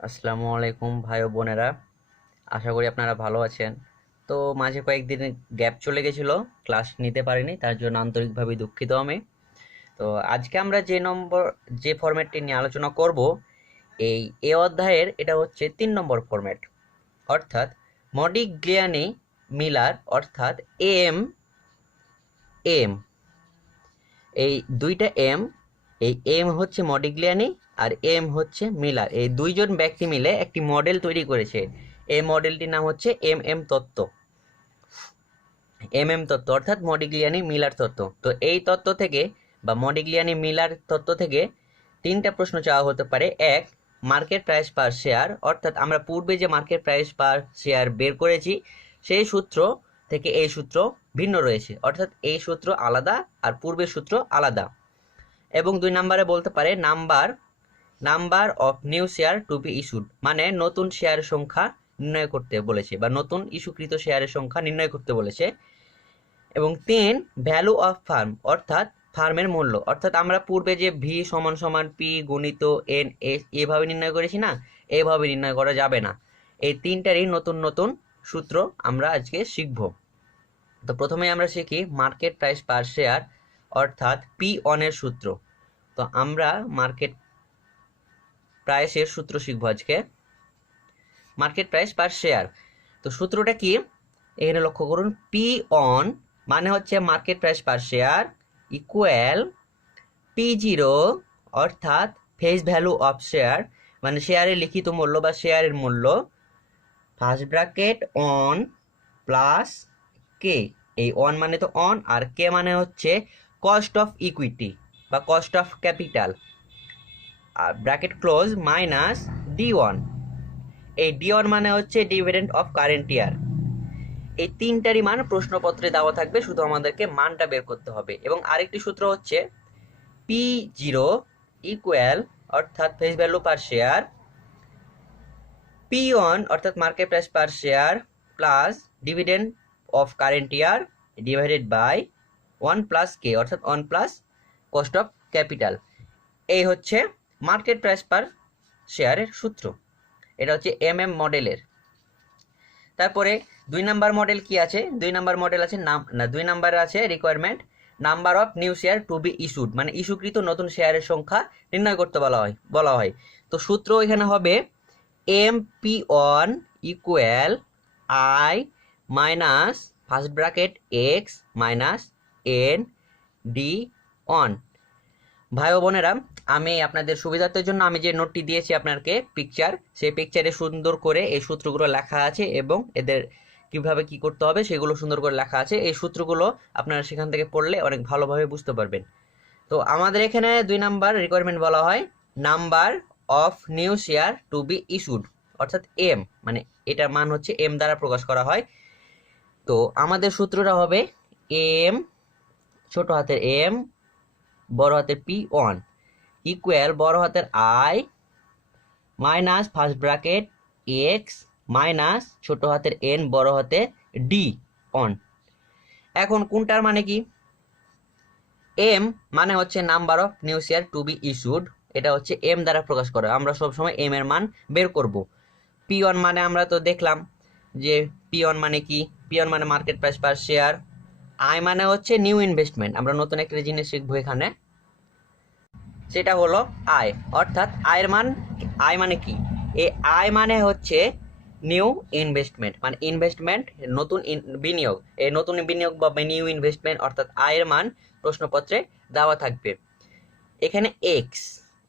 আসসালামু আলাইকুম ভাই ও বোনেরা, আশা করি আপনারা ভালো আছেন। তো মাঝে কয়েকদিন গ্যাপ চলে গেছিল, ক্লাস নিতে পারিনি, তার জন্য আন্তরিকভাবে দুঃখিত আমি। তো আজকে আমরা যে ফরম্যাটটি নিয়ে আলোচনা করব, এই অধ্যায়ের এটা হচ্ছে 3 নম্বর ফরম্যাট, অর্থাৎ মডিগ্লিয়ানি মিলার, অর্থাৎ এম এম এই দুইটা এম, এই এম হচ্ছে মডিগ্লিয়ানি আর এম হচ্ছে মিলার। এই দুইজন ব্যক্তি মিলে একটি মডেল তৈরি করেছে। এই মডেলটির নাম হচ্ছে তত্ত্ব। তত্ত্ব অর্থাৎ মডিগ্লিয়ানি মিলার তত্ত্ব। তো এই তত্ত্ব থেকে বা মডিগ্লিয়ানি মিলার তত্ত্ব থেকে 3টা প্রশ্ন চাওয়া হতে পারে। এক, মার্কেট প্রাইস পার শেয়ার, অর্থাৎ আমরা পূর্বে যে মার্কেট প্রাইস পার শেয়ার বের করেছি সেই সূত্র থেকে এই সূত্র ভিন্ন রয়েছে, অর্থাৎ এই সূত্র আলাদা আর পূর্বের সূত্র আলাদা। এবং 2 নম্বরে বলতে পারে number of new share two be issued, মানে নতুন শেয়ারের সংখ্যা নির্ণয় করতে বলেছে বা নতুন ইস্যুকৃত শেয়ারের সংখ্যা নির্ণয় করতে বলেছে। এবং 3, ভ্যালু অফ ফার্ম, অর্থাৎ ফার্মের মূল্য, অর্থাৎ আমরা পূর্বে যে ভি সমান সমান পি গুণিত এন এস এভাবে নির্ণয় করেছি না, এভাবে নির্ণয় করা যাবে না। এই 3টারই নতুন নতুন সূত্র আমরা আজকে শিখব। তো প্রথমে আমরা শিখি মার্কেট প্রাইস পার শেয়ার, অর্থাৎ P1 এর সূত্র। তো আমরা মার্কেট প্রাইসের সূত্র শিখব আজকে, মার্কেট প্রাইস পার শেয়ার। তো সূত্রটা কি, এখানে লক্ষ্য করুন, P1 মানে হচ্ছে market price per share equal P0, অর্থাৎ ফেস ভ্যালু অফ শেয়ার, মানে শেয়ারের লিখিত মূল্য বা শেয়ারের মূল্য, first bracket one plus K. এই অন মানে তো অন, আর কে মানে হচ্ছে কস্ট অফ ইকুইটি বা কস্ট অফ ক্যাপিটাল, আর ব্র্যাকেট ক্লোজ মাইনাস D1। এই D1 মানে হচ্ছে ডিভিডেন্ড অফ কারেন্ট ইয়ার। এই 3টারই মান প্রশ্নপত্রে দেওয়া থাকবে, শুধু আমাদেরকে মানটা বের করতে হবে। এবং আরেকটি সূত্র হচ্ছে P0 ইকুয়াল, অর্থাৎ ফেস ভ্যালু পার শেয়ার, P1 অর্থাৎ market price per share plus dividend of current year divided by 1 plus k, অর্থাৎ 1 প্লাস কস্ট অফ ক্যাপিটাল। এই হচ্ছে মার্কেট প্রাইস পার শেয়ারের সূত্র। এটা হচ্ছে মডেলের। তারপরে 2 নম্বর মডেল কি আছে, 2 নম্বর মডেল আছে 2 নম্বরে আছে requirement number of new share two be issued, মানে ইস্যুকৃত নতুন শেয়ারের সংখ্যা নির্ণয় করতে বলা হয়। তো সূত্র এখানে হবে MP1 equal I minus first bracket x minus N D on. ভাই ও বোনেরা, আমি আপনাদের সুবিধার্থের জন্য আমি যে নোটটি দিয়েছি আপনাকে পিকচার, সেই পিকচারে সুন্দর করে এই সূত্রগুলো লেখা আছে এবং এদের কিভাবে কি করতে হবে সেগুলো সুন্দর করে লেখা আছে। এই সূত্রগুলো আপনারা সেখান থেকে পড়লে অনেক ভালোভাবে বুঝতে পারবেন। তো আমাদের এখানে 2 নম্বর রিকোয়ারমেন্ট বলা হয় number of new share two be issued, অর্থাৎ এম, মানে এটার মান হচ্ছে এম দ্বারা প্রকাশ করা হয়। তো আমাদের সূত্রটা হবে এম, ছোট হাতের এম, বড় হাতের P1 ইকুয়াল বড় হাতের I minus first bracket x minus ছোট হাতের এন বড় হাতে ডি অন। এখন কোনটার মানে কি, এম মানে হচ্ছে number of new share two be issued, এটা হচ্ছে এম দ্বারা প্রকাশ করে, আমরা সবসময় এম এর মান বের করব। P1 মানে আমরা তো দেখলাম যে P1 মানে কি, P1 মানে market price per share. I মানে হচ্ছে নিউ ইনভেস্টমেন্ট, আমরা নতুন একটা জিনিস শিখবো এখানে, সেটা হলো আয়, অর্থাৎ আয়ের মান। আয় মানে কি, এই আয় মানে হচ্ছে নিউ ইনভেস্টমেন্ট, মানে ইনভেস্টমেন্ট নতুন বিনিয়োগ, এই নতুন বিনিয়োগ বা নিউ ইনভেস্টমেন্ট অর্থাৎ আয়ের মান প্রশ্নপত্রে দেওয়া থাকবে। এখানে এক্স,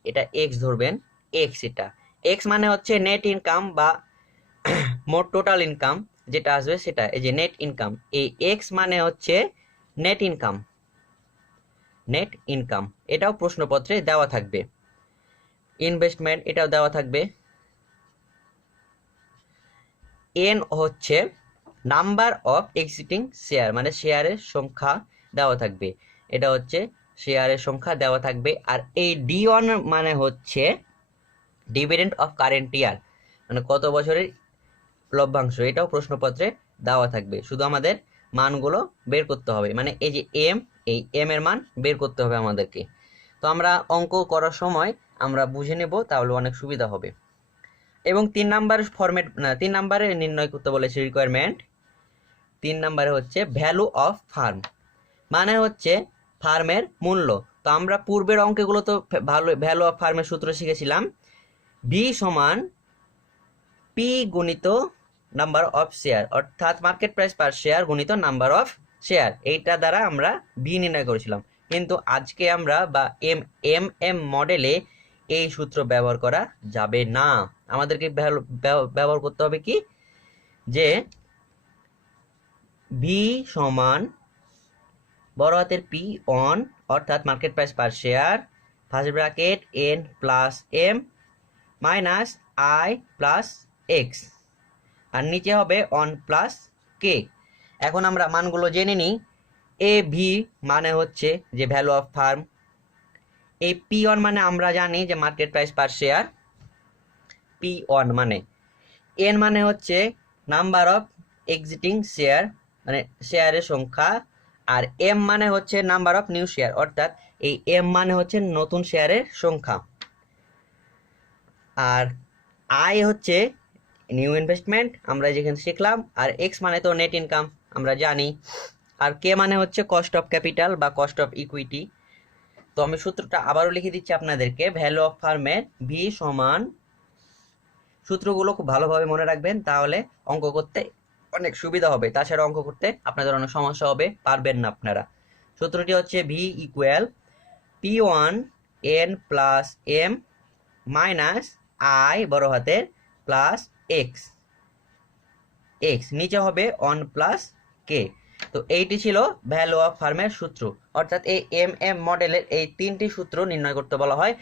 এটা এক্স ধরবেন, এটা এক্স মানে হচ্ছে নেট ইনকাম বা মোট টোটাল ইনকাম যেটা আসবে সেটা, এই যে নেট ইনকাম, এই এক্স মানে হচ্ছে নেট ইনকাম, এটাও প্রশ্নপত্রে দেওয়া থাকবে। ইনভেস্টমেন্ট এটাও দেওয়া থাকবে। এন হচ্ছে নাম্বার অফ এক্সিস্টিং শেয়ার, মানে শেয়ারের সংখ্যা দেওয়া থাকবে, এটা হচ্ছে শেয়ারের সংখ্যা দেওয়া থাকবে। আর এই D1 মানে হচ্ছে ডিভিডেন্ড অফ কারেন্ট ইয়ার, মানে কত বছরের লভ্যাংশ, এটাও প্রশ্নপত্রে দেওয়া থাকবে। শুধু আমাদের মানগুলো বের করতে হবে, মানে এই যে এম, এই এম এর মান বের করতে হবে আমাদেরকে। তো আমরা অঙ্ক করার সময় আমরা বুঝে নেব, তাহলে অনেক সুবিধা হবে। এবং 3 নাম্বার ফরম্যাট না 3 নাম্বারে নির্ণয় করতে বলেছে রিকোয়ারমেন্ট। 3 নাম্বারে হচ্ছে ভ্যালু অফ ফার্ম, মানে হচ্ছে ফার্মের মূল্য। তো আমরা পূর্বের অঙ্কগুলো তো ভ্যালু অফ ফার্মের সূত্র শিখেছিলাম, ভি সমান পি গুণিত নাম্বার অফ শেয়ার, অর্থাৎ মার্কেট প্রাইস পার শেয়ার গুণিত নাম্বার অফ শেয়ার, এইটা দ্বারা আমরা ভি নির্ণয় করেছিলাম। কিন্তু আজকে আমরা বা এম মডেলে এই সূত্র ব্যবহার করা যাবে না, আমাদেরকে ব্যবহার করতে হবে কি, যে ভি সমান বড় হাতের পি অন, অর্থাৎ market price per share, first bracket N plus M minus I plus X, আর নিচে হবে অন প্লাস কে। এখন আমরা মানগুলো জেনে নিই। এ ভি মানে হচ্ছে যে ভ্যালু অফ ফার্ম, এই পি অন মানে আমরা জানি যে market price per share, P on মানে, এন মানে হচ্ছে নাম্বার অফ এক্সিস্টিং শেয়ার মানে শেয়ারের সংখ্যা, আর এম মানে হচ্ছে নাম্বার অফ নিউ শেয়ার, অর্থাৎ এই এম মানে হচ্ছে নতুন শেয়ারের সংখ্যা, আর আই হচ্ছে নিউ ইনভেস্টমেন্ট আমরা যেখানে শিখলাম, আর এক্স মানে তো নেট ইনকাম আমরা জানি, আর কে মানে হচ্ছে কস্ট অফ ক্যাপিটাল বা কস্ট অফ ইকুইটি। তো আমি সূত্রটা আবারও লিখে দিচ্ছি আপনাদেরকে, ভ্যালু অফ ফার্মের ভি সমান, সূত্রগুলো খুব ভালোভাবে মনে রাখবেন, তাহলে অঙ্ক করতে অনেক সুবিধা হবে, তাছাড়া অঙ্ক করতে আপনাদের অনেক সমস্যা হবে, পারবেন না আপনারা। সূত্রটি হচ্ছে V equal P one N plus M minus I বড় হাতের প্লাস এক্স, এক্স নিচে হবে অন প্লাস কে। তো এইটি ছিল ভ্যালু অফ ফার্মের সূত্র, অর্থাৎ এই এম মডেলের এই 3টি সূত্র নির্ণয় করতে বলা হয়,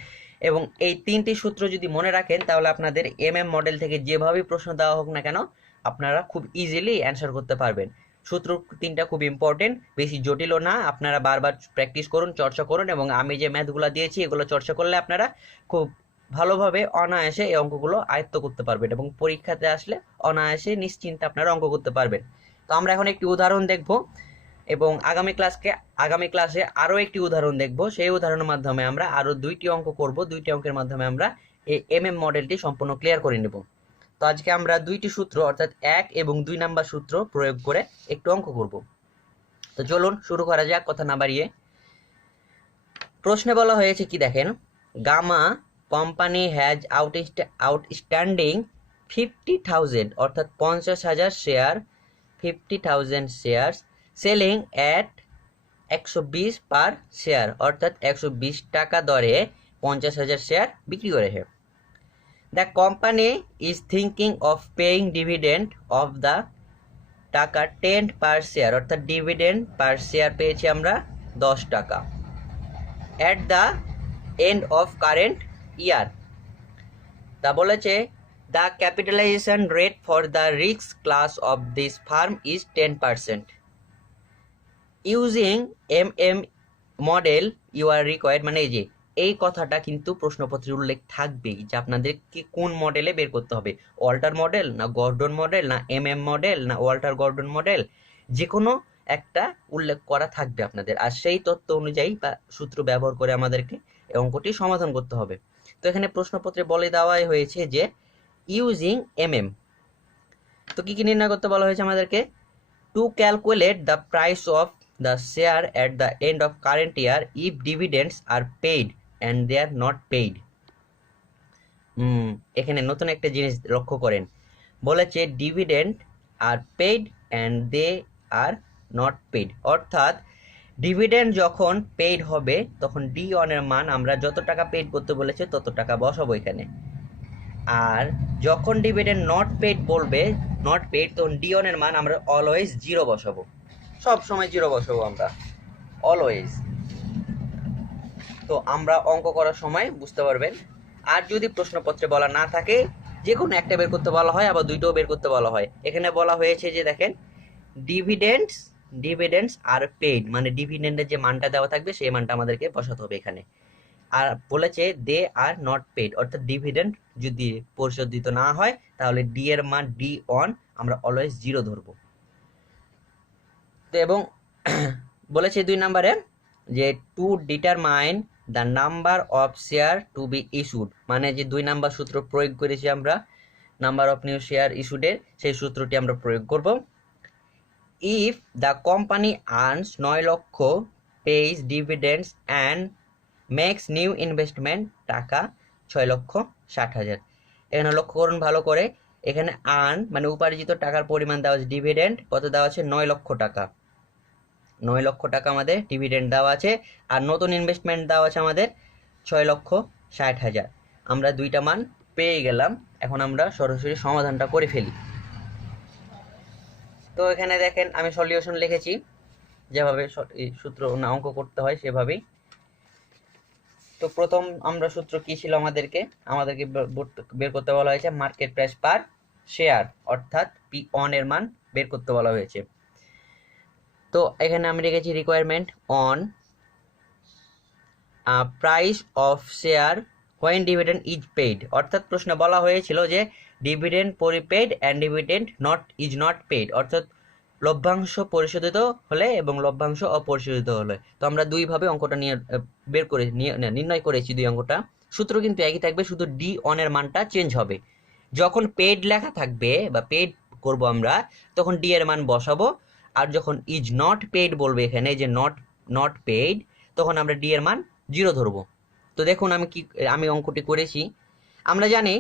এবং এই 3টি সূত্র যদি মনে রাখেন তাহলে আপনাদের এম মডেল থেকে যেভাবেই প্রশ্ন দেওয়া হোক না কেন আপনারা খুব ইজিলি অ্যান্সার করতে পারবেন। সূত্র 3টা খুব ইম্পর্টেন্ট, বেশি জটিলও না, আপনারা বারবার প্র্যাকটিস করুন, চর্চা করুন, এবং আমি যে ম্যাথগুলো দিয়েছি এগুলো চর্চা করলে আপনারা খুব ভালোভাবে অনায়াসে এই অঙ্কগুলো আয়ত্ত করতে পারবেন, এবং পরীক্ষাতে আসলে অনায়াসে নিশ্চিন্তে আপনারা অঙ্ক করতে পারবেন। তো আমরা এখন একটি উদাহরণ দেখব, এবং আগামী ক্লাসে আরও একটি উদাহরণ দেখব, সেই উদাহরণের মাধ্যমে আমরা আরও 2টি অঙ্ক করব, 2টি অঙ্কের মাধ্যমে আমরা এই এম মডেলটি সম্পূর্ণ ক্লিয়ার করে নেব। তো আজকে আমরা 2টি সূত্র অর্থাৎ 1 এবং 2 নাম্বার সূত্র প্রয়োগ করে একটু অঙ্ক করব। তো চলুন শুরু করা যাক কথা না বাড়িয়ে। প্রশ্নে বলা হয়েছে কি দেখেন, গামা কোম্পানি হ্যাজ আউটস্ট্যান্ডিং 50,000 অর্থাৎ 50,000 share, 50,000 share selling at 120 per share, অর্থাৎ 120 টাকা দরে 50,000 শেয়ার বিক্রি করেছে। The company is thinking of paying dividend of the টাকা 10 পার শেয়ার, অর্থাৎ ডিভিডেন্ড পার শেয়ার পেয়েছি আমরা 10 টাকা। At the end of current year, তা বলেছে the capitalisation rate for the risk class of this firm is 10%। Using M model you are required, মানে এই যে এই কথাটা কিন্তু প্রশ্নপত্রে উল্লেখ থাকবেই যে আপনাদেরকে কোন মডেলে বের করতে হবে, ওয়াল্টার মডেল না গর্ডন মডেল না এম মডেল না ওয়াল্টার গর্ডন মডেল, যে কোনো একটা উল্লেখ করা থাকবে আপনাদের, আর সেই তথ্য অনুযায়ী বা সূত্র ব্যবহার করে আমাদেরকে এই অঙ্কটি সমাধান করতে হবে। তো এখানে প্রশ্নপত্রে বলে দেওয়াই হয়েছে যে ইউজিং এম, তো কি কি নির্ণয় করতে বলা হয়েছে আমাদেরকে, to calculate the price of the share at the end of current year if dividends are paid and they are not paid। এখানে নতুন একটা জিনিস লক্ষ্য করেন, বলেছে dividend are paid and they are not paid, অর্থাৎ ডিভিডেন্ড যখন paid হবে তখন ডি অনের মান আমরা যত টাকা পেইড করতে বলেছে তত টাকা বসাবো এখানে, আর যখন ডিভিডেন্ড নট পেইড বলবে নট পেইড তখন ডি অনের মান আমরা অলওয়েজ 0 বসাবো, সব সময় 0 বসাবো আমরা অলওয়েজ। তো আমরা অঙ্ক করার সময় বুঝতে পারবেন। আর যদি প্রশ্নপত্রে বলা না থাকে যে কোনো একটা বের করতে বলা হয়, আবার 2টোও বের করতে বলা হয়। এখানে বলা হয়েছে যে দেখেন ডিভিডেন্ডস আর পেইড, মানে ডিভিডেন্ডের যে মানটা দেওয়া থাকবে সেই মানটা আমাদেরকে বসাতে হবে এখানে, আর বলেছে দে আর নট পেইড, অর্থাৎ ডিভিডেন্ড যদি পরিশোধিত না হয় তাহলে ডি এর মান ডি অন আমরা অলওয়েজ 0 ধরবো। এবং বলেছে 2 নম্বরে যে to determine the number of share two be issued, মানে যে 2 নাম্বার সূত্র প্রয়োগ করেছি আমরা নাম্বার অফ নিউ শেয়ার ইস্যুডের সেই সূত্রটি আমরা প্রয়োগ করব। ইফ দ্য কোম্পানি আর্নস 9 লক্ষ, pays dividends and makes new investment টাকা 6,60,000। এখানে লক্ষ্য করুন ভালো করে, এখানে আর্ন মানে উপার্জিত টাকার পরিমাণ দেওয়া আছে, ডিভিডেন্ড কত দেওয়া আছে 9 লক্ষ টাকা, 9 লক্ষ টাকা আমাদের ডিভিডেন্ড দেওয়া আছে, আর নতুন ইনভেস্টমেন্ট দেওয়া আছে আমাদের 6,60,000। আমরা দুইটা মান পেয়ে গেলাম। এখন আমরা সরাসরি সমাধানটা করে ফেলি। তো এখানে দেখেন আমি সলিউশন লিখেছি, যেভাবে সূত্র অঙ্ক করতে হয় সেভাবেই। তো প্রথম আমরা সূত্র কি ছিল, আমাদেরকে বের করতে বলা হয়েছে মার্কেট প্রাইস পার শেয়ার, অর্থাৎ P1 এর মান বের করতে বলা হয়েছে। তো এখানে আমি রেখেছি requirement on price of share when dividend is paid, অর্থাৎ প্রশ্নে বলা হয়েছিল যে ডিভিডেন্ড পরিপেড and dividend is not paid, অর্থাৎ লভ্যাংশ পরিশোধিত হলে এবং লভ্যাংশ অপরিশোধিত হলে। তো আমরা দুইভাবে অঙ্কটা নির্ণয় করেছি দুই অঙ্কটা। সূত্র কিন্তু একই থাকবে, শুধু D1 এর মানটা চেঞ্জ হবে। যখন পেইড লেখা থাকবে বা পেইড করব আমরা, তখন ডি এর মান বসাবো, আর যখন ইজ নট পেইড বলবে এখানে যে নট পেইড, তখন আমরা ডি এর মান 0 ধরবো। তো দেখুন আমি অঙ্কটি করেছি। আমরা জানি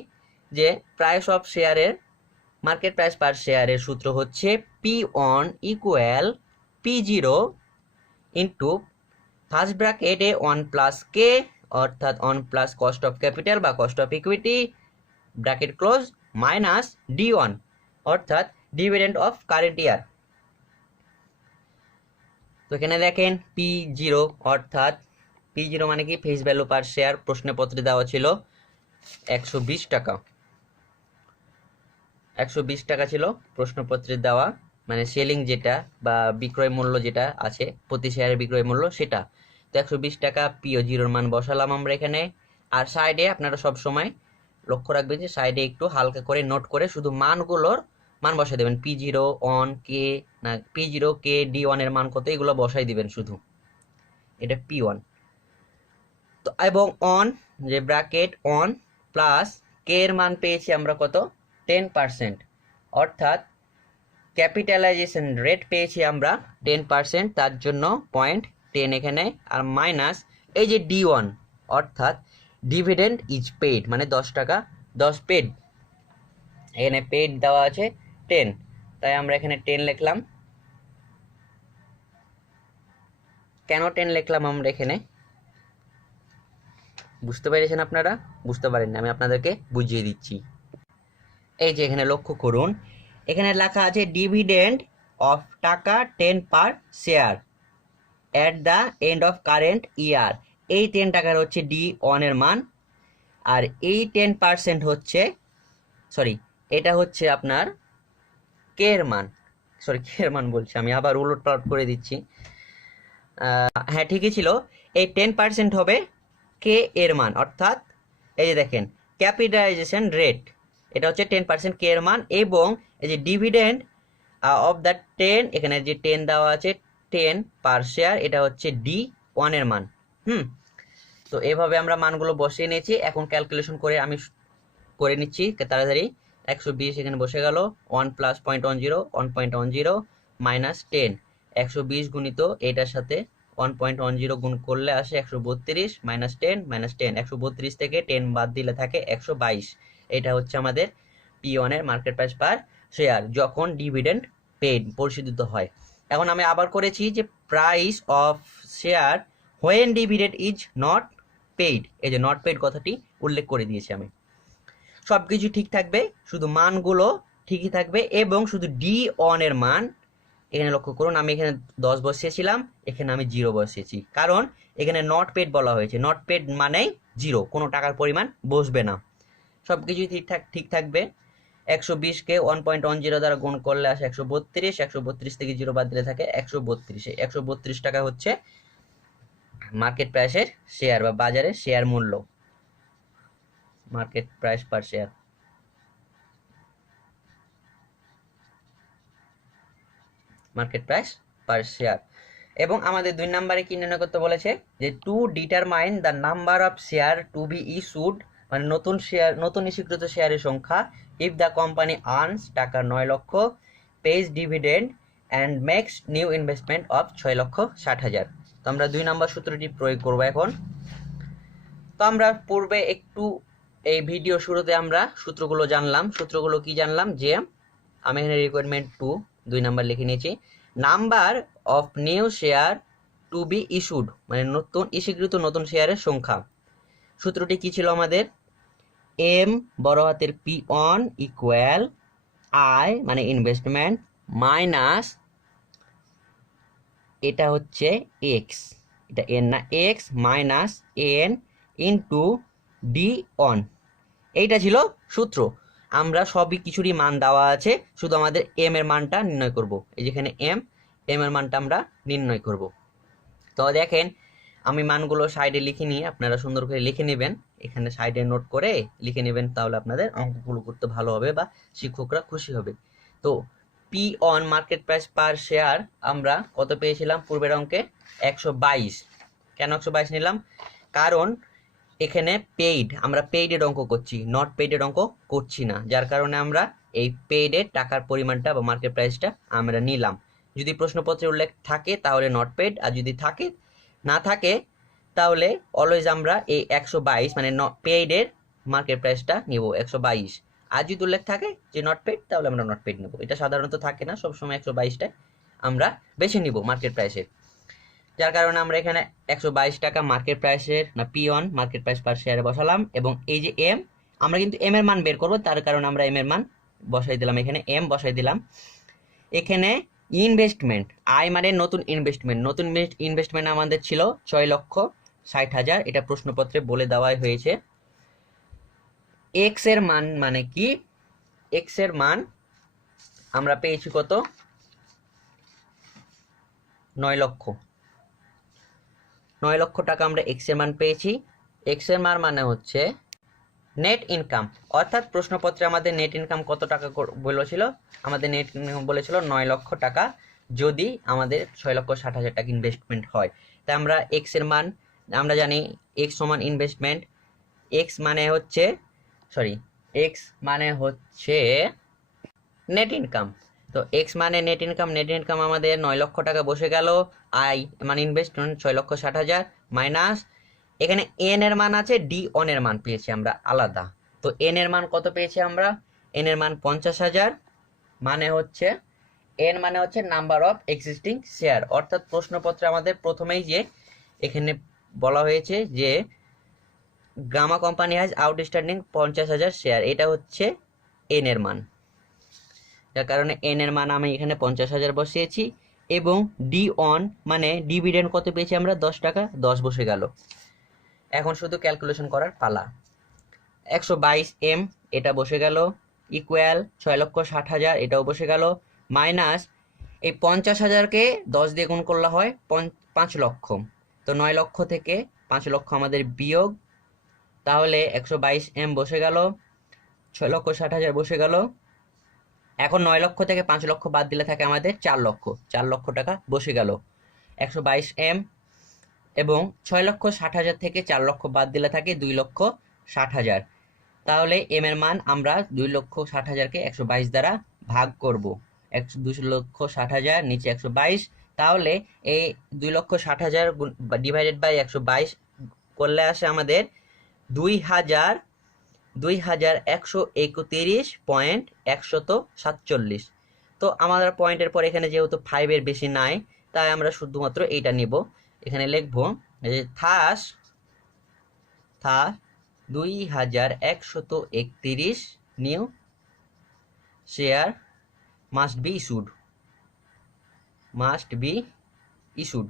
যে প্রাইস অফ শেয়ারের মার্কেট প্রাইস পার শেয়ারের সূত্র হচ্ছে P1 equal P0 into first ব্র্যাকেটে 1 প্লাস কে, অর্থাৎ 1 প্লাস কস্ট অফ ক্যাপিটাল বা cost of equity bracket close minus D1 অর্থাৎ ডিভিডেন্ড অফ কারেন্ট ইয়ার। তো এখানে দেখেন P0 অর্থাৎ P0 মানে কি, ফেস ভ্যালু পার শেয়ার প্রশ্নপত্রে দেওয়া ছিল 120 টাকা। 120 টাকা ছিল প্রশ্নপত্রে দেওয়া, মানে সেলিং যেটা বা বিক্রয় মূল্য যেটা আছে প্রতি শেয়ারের বিক্রয় মূল্য সেটা। তো 120 টাকা P0 মান বসালাম আমরা এখানে। আর সাইডে আপনারা সব সময় লক্ষ্য রাখবেন যে সাইডে একটু হালকা করে নোট করে শুধু মানগুলোর মান বসাই দেবেন। P0 অন কে না P0 কে D1 এর মান কত, এগুলো বসাই দিবেন শুধু, এটা P1। তো এবং অন যে ব্র্যাকেট অন প্লাস কে এর মান পেয়েছি আমরা কত, 10%, অর্থাৎ ক্যাপিটালাইজেশন রেট পেয়েছি আমরা 10%, তার জন্য 0.10 এখানে, আর মাইনাস এই যে D1 অর্থাৎ ডিভিডেন্ড ইজ পেইড, মানে 10 টাকা 10 পেড, এখানে পেইড দেওয়া আছে 10, তাই আমরা এখানে 10 লিখলাম। কেন 10 লিখলাম আমরা এখানে, বুঝতে পেরেছেন আপনারা? বুঝতে পারেননি, আমি আপনাদেরকে বুঝিয়ে দিচ্ছি। এই যে এখানে লক্ষ্য করুন, এখানে লেখা আছে ডিভিডেন্ড অফ টাকা 10 per share at the end of current ইয়ার। এই 10 টাকার হচ্ছে D1 এর মান, আর এই 10% হচ্ছে এটা হচ্ছে আপনার কে এর মান, কে এর মান বলছি আমি, আবার উলট পালট করে দিচ্ছি। হ্যাঁ ঠিকই ছিল, এই 10% হবে কে এর মান, অর্থাৎ এই যে দেখেন ক্যাপিটালাইজেশন রেট, এটা হচ্ছে 10% কে এর মান, এবং এই যে ডিভিডেন্ড অফ দ্য 10, এখানে যে 10 দেওয়া আছে 10 পার শেয়ার, এটা হচ্ছে D1 এর মান। তো এইভাবে আমরা মানগুলো বসিয়ে নিয়েছি। এখন ক্যালকুলেশন করে আমি করে নিচ্ছি তাড়াতাড়ি। 120 এখানে বসে গেল, 1 প্লাস 0.10 1.10 মাইনাস 10, 120 গুণিত এটার সাথে 1.10 গুণ করলে আসে 132 মাইনাস 10 132 থেকে 10 বাদ দিলে থাকে 122। এটা হচ্ছে আমাদের P1 এর মার্কেট প্রাইস পার শেয়ার যখন ডিভিডেন্ড পেড পরিশোধিত হয়। এখন আমি আবার করেছি যে price of share when dividend is not paid, এই যে নট পেইড কথাটি উল্লেখ করে দিয়েছি আমি। সব কিছু ঠিক থাকবে, শুধু মানগুলো ঠিকই থাকবে, এবং শুধু D1 এর মান এখানে লক্ষ্য করুন, আমি এখানে 10 বসিয়েছিলাম, এখানে আমি 0 বসিয়েছি, কারণ এখানে নট পেড বলা হয়েছে। নট পেড মানেই 0, কোনো টাকার পরিমাণ বসবে না, সব কিছুই ঠিক থাকবে। 120 কে 1.10 দ্বারা গুণ করলে আসে 132, 132 থেকে 0 বাদ দিলে থাকে 132। 132 টাকা হচ্ছে মার্কেট প্রাইসের শেয়ার বা বাজারে শেয়ার মূল্য, market price per share. Market price per share. এবং আমাদের 2 নম্বরে কি নির্ণয় করতে বলেছে যে to determine the number of share two be issued মানে নতুন ইস্যুকৃত শেয়ারের সংখ্যা। ইফ দ্য কোম্পানি আর্নস টাকা 9 লক্ষ, pays dividend and makes new investment of 6,60,000। তো আমরা 2 নম্বর সূত্রটি প্রয়োগ করব এখন। তো আমরা পূর্বে একটু এই ভিডিও শুরুতে আমরা সূত্রগুলো জানলাম। সূত্রগুলো কি জানলাম, যে আমি এখানে রিকোয়ারমেন্ট 2 নম্বর লিখে নিয়েছি। Number of new share two be issued, মানে ইস্যুকৃত নতুন শেয়ারের সংখ্যা। সূত্রটি কি ছিল আমাদের, এম বড় হাতের P1 ইকুয়াল আই মানে ইনভেস্টমেন্ট মাইনাস এটা হচ্ছে এক্স, এটা এন না, x minus N into D on. এইটা ছিল সূত্র। আমরা সবই কিছুরই মান দেওয়া আছে, শুধু আমাদের এম এর মানটা নির্ণয় করব। এই যেখানে এম এর মানটা আমরা নির্ণয় করব। তো দেখেন আমি মানগুলো সাইডে লিখে নিয়ে আপনারা সুন্দর করে লিখে নেবেন, এখানে সাইডে নোট করে লিখে নেবেন, তাহলে আপনাদের অঙ্কগুলো করতে ভালো হবে বা শিক্ষকরা খুশি হবে। তো P1 market price per share আমরা কত পেয়েছিলাম পূর্বের অঙ্কে, 122। কেন 122 নিলাম, কারণ এখানে আমরা পেইডের অঙ্ক করছি, নট পেইডের অঙ্ক করছি না, যার কারণে আমরা এই পেইডের টাকার পরিমাণটা বা মার্কেট প্রাইসটা আমরা নিলাম। যদি প্রশ্নপত্রে উল্লেখ থাকে তাহলে নট পেইড, আর যদি না থাকে তাহলে অলওয়েজ আমরা এই 122 মানে পেইডের মার্কেট প্রাইসটা নিব 122। আর যদি উল্লেখ থাকে যে নট পেইড তাহলে আমরা নট পেইড নেব। এটা সাধারণত থাকে না, সবসময় 122টাই আমরা বেছে নিব মার্কেট প্রাইসের, যার কারণে আমরা এখানে 122 টাকা মার্কেট প্রাইসের না P1 মার্কেট প্রাইস পার শেয়ারে বসালাম। এবং এই যে এম, আমরা কিন্তু এম এর মান বের করব, তার কারণে আমরা এম এর মান বসাই দিলাম, এখানে এম বসাই দিলাম। এখানে ইনভেস্টমেন্ট আই মানে নতুন ইনভেস্টমেন্ট আমাদের ছিল 6,60,000, এটা প্রশ্নপত্রে বলে দেওয়াই হয়েছে। এক্স এর মান মানে কি, এক্স এর মান আমরা পেয়েছি কত, 9 লক্ষ। 9 লক্ষ টাকা আমরা এক্স এর মান পেয়েছি। এক্স এর মান মানে হচ্ছে নেট ইনকাম, অর্থাৎ প্রশ্নপত্রে আমাদের নেট ইনকাম কত টাকা বলেছিল, আমাদের নেট ইনকাম বলেছিল 9 লক্ষ টাকা, যদি আমাদের 6,60,000 টাকা ইনভেস্টমেন্ট হয়। তাই আমরা এক্স এর মান আমরা জানি, এক্স সমান ইনভেস্টমেন্ট, এক্স মানে হচ্ছে নেট ইনকাম। তো এক্স মানে নেট ইনকাম আমাদের 9 লক্ষ টাকা বসে গেল, আই মানে ইনভেস্টমেন্ট 6,60,000 মাইনাস এখানে এন এর মান আছে, ডি অন এর মান পেয়েছি আমরা আলাদা। তো এন এর মান কত পেয়েছি আমরা, এন এর মান 50,000, মানে হচ্ছে এন মানে হচ্ছে নাম্বার অফ এক্সিস্টিং শেয়ার, অর্থাৎ প্রশ্নপত্রে আমাদের প্রথমেই যে এখানে বলা হয়েছে যে grammar company has outstanding 50,000 share, এটা হচ্ছে এন এর মান, যার কারণে এন এর মান আমি এখানে 50,000 বসিয়েছি। এবং ডি অন মানে ডিভিডেন্ড কত পেয়েছি আমরা, 10 টাকা, 10 বসে গেল। এখন শুধু ক্যালকুলেশন করার পালা। 122 এম এটা বসে গেল, ইকুয়াল 6,60,000 এটাও বসে গেল, মাইনাস এই 50,000কে 10 দিয়ে গুণ করলে হয় 5 লক্ষ। তো 9 লক্ষ থেকে 5 লক্ষ আমাদের বিয়োগ, তাহলে 122 এম বসে গেল, 6,60,000 বসে গেল। এখন 9 লক্ষ থেকে 5 লক্ষ বাদ দিলে থাকে আমাদের 4 লক্ষ টাকা বসে গেল 122 এম। এবং 6,60,000 থেকে 4 লক্ষ বাদ দিলে থাকে 2,60,000। তাহলে এম এর মান আমরা 2,60,000কে 122 দ্বারা ভাগ করব, 2,60,000 নিচে 122, তাহলে এই 2,60,000 ডিভাইডেড বাই 122 করলে আসে আমাদের 2,131.147। তো আমাদের পয়েন্টের পর এখানে যেহেতু 5 এর বেশি নাই, তাই আমরা শুধুমাত্র এইটা নিব। এখানে লিখবো যে thus 2,131 new share must be issued,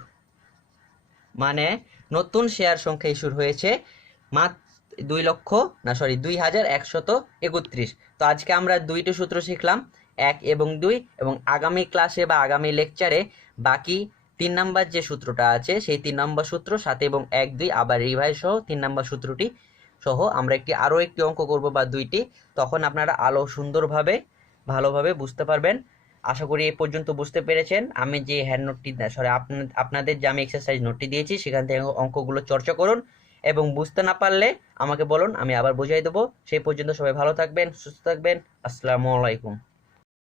মানে নতুন শেয়ার সংখ্যা ইস্যুড হয়েছে মাত্র 2,131। তো আজকে আমরা 2টি সূত্র শিখলাম, 1 এবং 2, এবং আগামী ক্লাসে বা আগামী লেকচারে বাকি 3 নাম্বার যে সূত্রটা আছে সেই 3 নম্বর সূত্র 7 এবং 1, 2 আবার রিভাইজ সহ 3 নম্বর সূত্রটি সহ আমরা আরও একটি অঙ্ক করব বা 2টি, তখন আপনারা সুন্দরভাবে ভালোভাবে বুঝতে পারবেন। আশা করি এই পর্যন্ত বুঝতে পেরেছেন। আমি যে হ্যান্ড নোটটি আপনাদের যে আমি এক্সারসাইজ নোটটি দিয়েছি সেখান থেকে অঙ্কগুলো চর্চা করুন এবং বুঝতে না পারলে আমাকে বলুন, আমি আবার বুঝিয়ে দেবো। সেই পর্যন্ত সবাই ভালো থাকবেন, সুস্থ থাকবেন। আসসালামু আলাইকুম।